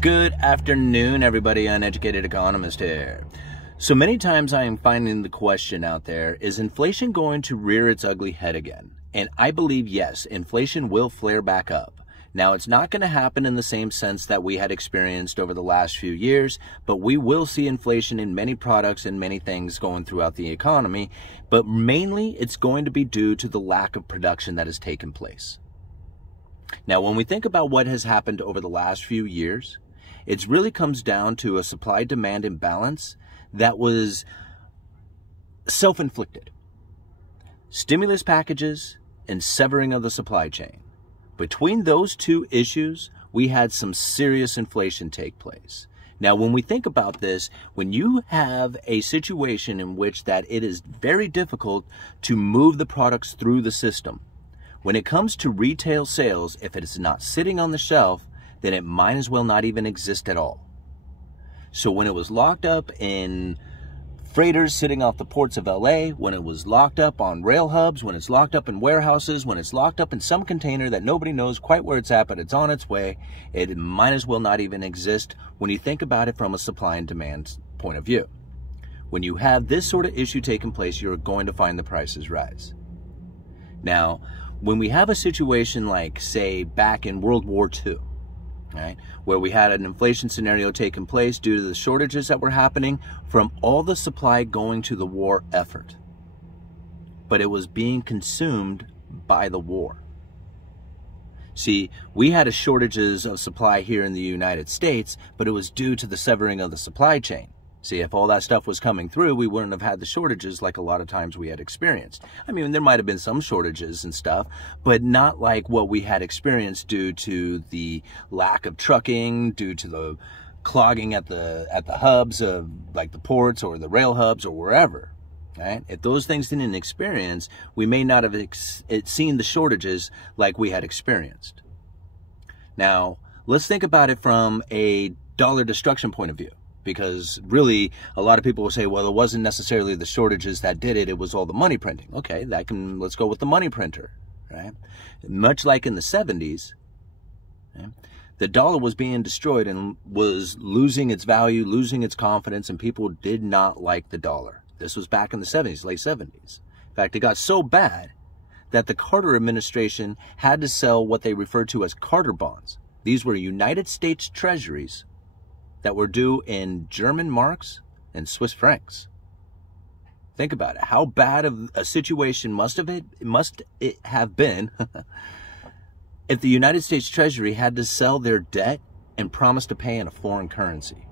Good afternoon, everybody. Uneducated Economist here. So many times I am finding the question out there, is inflation going to rear its ugly head again? And I believe yes, inflation will flare back up. Now, it's not going to happen in the same sense that we had experienced over the last few years, but we will see inflation in many products and many things going throughout the economy. But mainly, it's going to be due to the lack of production that has taken place. Now, when we think about what has happened over the last few years, it really comes down to a supply-demand imbalance that was self-inflicted. Stimulus packages and severing of the supply chain. Between those two issues, we had some serious inflation take place. Now, when we think about this, when you have a situation in which that it is very difficult to move the products through the system, when it comes to retail sales, if it is not sitting on the shelf, then it might as well not even exist at all. So when it was locked up in freighters sitting off the ports of LA, when it was locked up on rail hubs, when it's locked up in warehouses, when it's locked up in some container that nobody knows quite where it's at, but it's on its way, it might as well not even exist when you think about it from a supply and demand point of view. When you have this sort of issue taking place, you're going to find the prices rise. Now, when we have a situation like, say, back in World War II, right, where we had an inflation scenario taking place due to the shortages that were happening from all the supply going to the war effort. But it was being consumed by the war. See, we had shortages of supply here in the United States, but it was due to the severing of the supply chain. See, if all that stuff was coming through, we wouldn't have had the shortages like a lot of times we had experienced. I mean, there might have been some shortages and stuff, but not like what we had experienced due to the lack of trucking, due to the clogging at the hubs of like the ports or the rail hubs or wherever. Right? If those things didn't experience, we may not have seen the shortages like we had experienced. Now, let's think about it from a dollar destruction point of view. Because really, a lot of people will say, well, it wasn't necessarily the shortages that did it, it was all the money printing. Okay, let's go with the money printer, right? Much like in the 70s, okay, the dollar was being destroyed and was losing its value, losing its confidence, and people did not like the dollar. This was back in the 70s, late 70s. In fact, it got so bad that the Carter administration had to sell what they referred to as Carter bonds. These were United States treasuries that were due in German marks and Swiss francs. Think about it. How bad of a situation must it have been if the United States Treasury had to sell their debt and promise to pay in a foreign currency?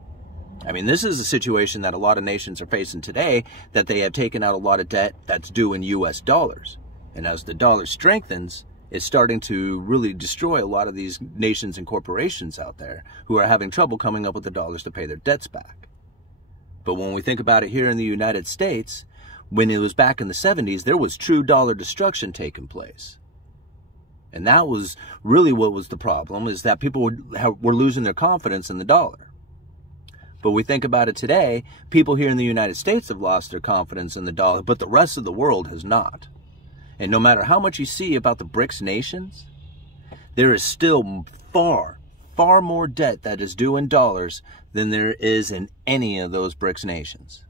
I mean, this is a situation that a lot of nations are facing today, that they have taken out a lot of debt that's due in US dollars. And as the dollar strengthens, it's starting to really destroy a lot of these nations and corporations out there who are having trouble coming up with the dollars to pay their debts back. But when we think about it here in the United States, when it was back in the 70s, there was true dollar destruction taking place. And that was really what was the problem, is that people were losing their confidence in the dollar. But we think about it today, people here in the United States have lost their confidence in the dollar, but the rest of the world has not. And no matter how much you see about the BRICS nations, there is still far, far more debt that is due in dollars than there is in any of those BRICS nations.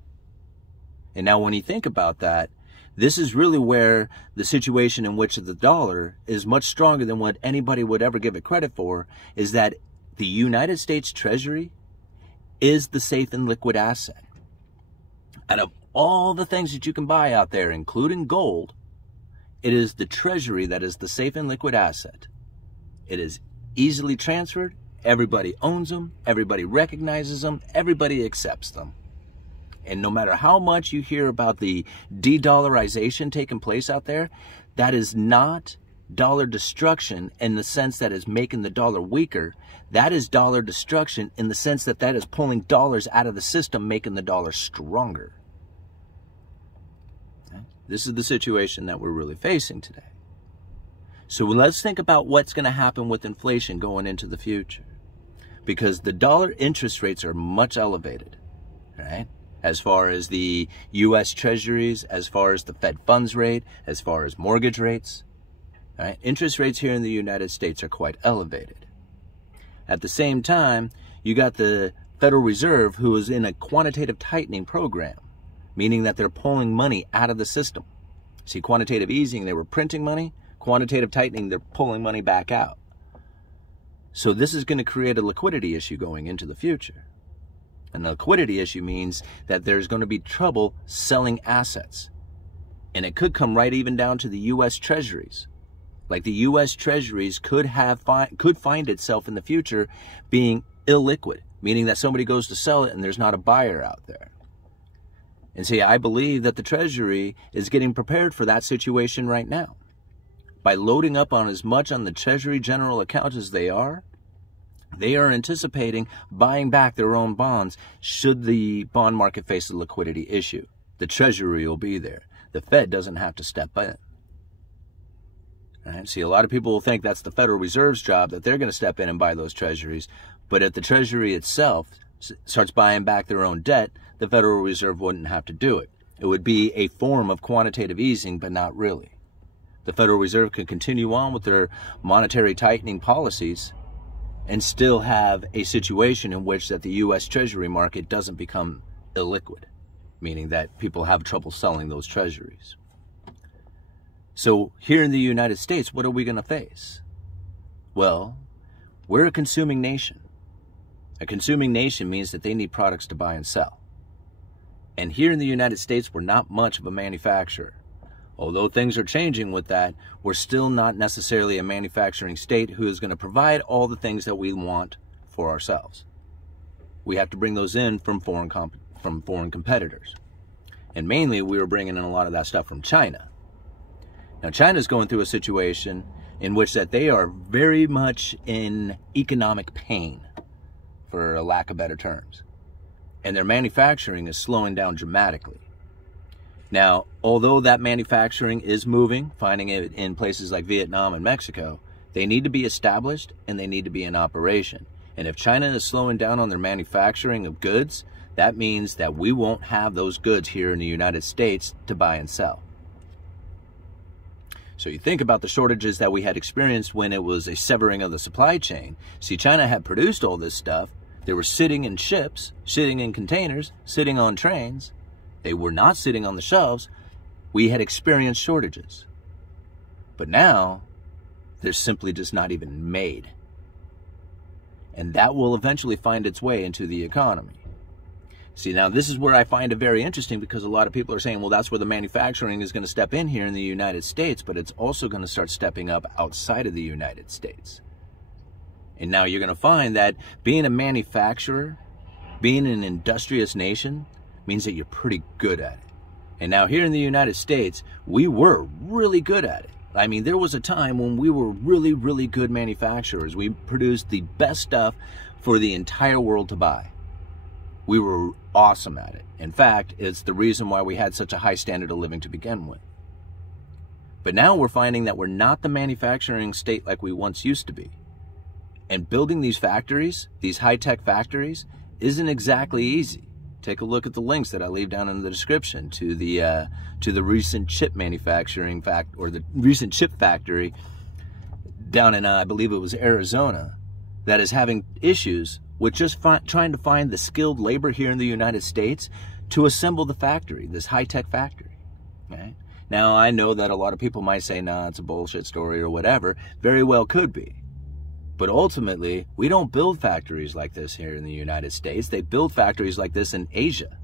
And now when you think about that, this is really where the situation in which the dollar is much stronger than what anybody would ever give it credit for, is that the United States Treasury is the safe and liquid asset. Out of all the things that you can buy out there, including gold, it is the Treasury that is the safe and liquid asset. It is easily transferred. Everybody owns them. Everybody recognizes them. Everybody accepts them. And no matter how much you hear about the de-dollarization taking place out there, that is not dollar destruction in the sense that is making the dollar weaker. That is dollar destruction in the sense that is pulling dollars out of the system, making the dollar stronger. This is the situation that we're really facing today. So let's think about what's going to happen with inflation going into the future. Because the dollar interest rates are much elevated, right? As far as the U.S. Treasuries, as far as the Fed funds rate, as far as mortgage rates, right? Interest rates here in the United States are quite elevated. At the same time, you got the Federal Reserve, who is in a quantitative tightening program, meaning that they're pulling money out of the system. See, quantitative easing, they were printing money. Quantitative tightening, they're pulling money back out. So this is going to create a liquidity issue going into the future. And a liquidity issue means that there's going to be trouble selling assets. And it could come right even down to the U.S. Treasuries. Like the U.S. Treasuries could find itself in the future being illiquid, meaning that somebody goes to sell it and there's not a buyer out there. And see, I believe that the Treasury is getting prepared for that situation right now. By loading up on as much on the Treasury General account as they are anticipating buying back their own bonds should the bond market face a liquidity issue. The Treasury will be there. The Fed doesn't have to step in. Right? See, a lot of people will think that's the Federal Reserve's job, that they're going to step in and buy those treasuries. But if the Treasury itself starts buying back their own debt, the Federal Reserve wouldn't have to do it. It would be a form of quantitative easing, but not really. The Federal Reserve could continue on with their monetary tightening policies and still have a situation in which that the U.S. Treasury market doesn't become illiquid, meaning that people have trouble selling those treasuries. So here in the United States, what are we going to face? Well, we're a consuming nation. A consuming nation means that they need products to buy and sell. And here in the United States, we're not much of a manufacturer. Although things are changing with that, we're still not necessarily a manufacturing state who is going to provide all the things that we want for ourselves. We have to bring those in from foreign competitors. And mainly, we were bringing in a lot of that stuff from China. Now, China's going through a situation in which that they are very much in economic pain, for a lack of better terms. And their manufacturing is slowing down dramatically. Now, although that manufacturing is moving, finding it in places like Vietnam and Mexico, they need to be established and they need to be in operation. And if China is slowing down on their manufacturing of goods, that means that we won't have those goods here in the United States to buy and sell. So you think about the shortages that we had experienced when it was a severing of the supply chain. See, China had produced all this stuff. They were sitting in ships, sitting in containers, sitting on trains. They were not sitting on the shelves. We had experienced shortages. But now, they're simply just not even made. And that will eventually find its way into the economy. See, now this is where I find it very interesting, because a lot of people are saying, well, that's where the manufacturing is going to step in here in the United States, but it's also going to start stepping up outside of the United States. And now you're going to find that being a manufacturer, being an industrious nation, means that you're pretty good at it. And now here in the United States, we were really good at it. I mean, there was a time when we were really, really good manufacturers. We produced the best stuff for the entire world to buy. We were awesome at it. In fact, it's the reason why we had such a high standard of living to begin with. But now we're finding that we're not the manufacturing state like we once used to be. And building these factories, these high-tech factories, isn't exactly easy. Take a look at the links that I leave down in the description to the recent chip manufacturing the recent chip factory down in I believe it was Arizona, that is having issues with just trying to find the skilled labor here in the United States to assemble the factory, this high-tech factory. Right? Now, I know that a lot of people might say, nah, it's a bullshit story or whatever. Very well could be. But ultimately, we don't build factories like this here in the United States. They build factories like this in Asia.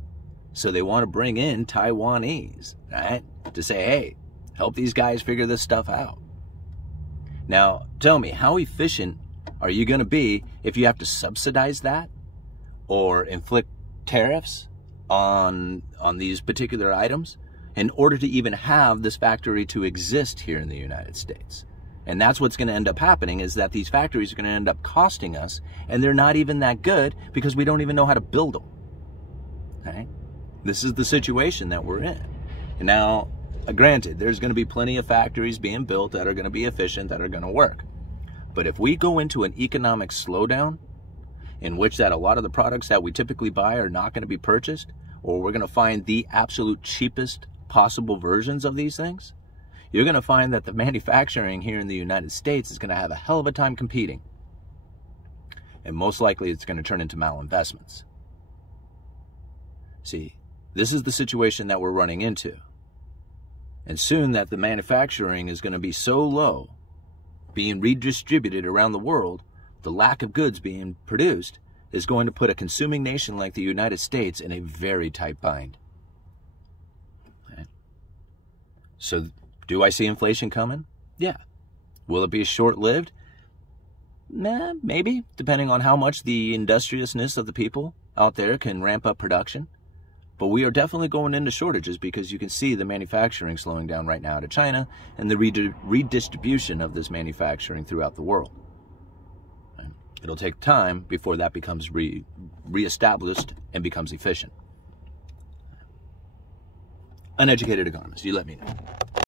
So they want to bring in Taiwanese, right? To say, hey, help these guys figure this stuff out. Now, tell me, how efficient are you going to be if you have to subsidize that or inflict tariffs on these particular items in order to even have this factory to exist here in the United States? And that's what's going to end up happening, is that these factories are going to end up costing us, and they're not even that good because we don't even know how to build them. Right? This is the situation that we're in. And now, granted, there's going to be plenty of factories being built that are going to be efficient, that are going to work. But if we go into an economic slowdown in which that a lot of the products that we typically buy are not going to be purchased, or we're going to find the absolute cheapest possible versions of these things, you're going to find that the manufacturing here in the United States is going to have a hell of a time competing. And most likely it's going to turn into malinvestments. See, this is the situation that we're running into. And soon that the manufacturing is going to be so low, being redistributed around the world, the lack of goods being produced is going to put a consuming nation like the United States in a very tight bind. Okay. So, do I see inflation coming? Yeah. Will it be short-lived? Nah, maybe, depending on how much the industriousness of the people out there can ramp up production. But we are definitely going into shortages because you can see the manufacturing slowing down right now to China and the redistribution of this manufacturing throughout the world. It'll take time before that becomes reestablished and becomes efficient. Uneducated economist, you let me know.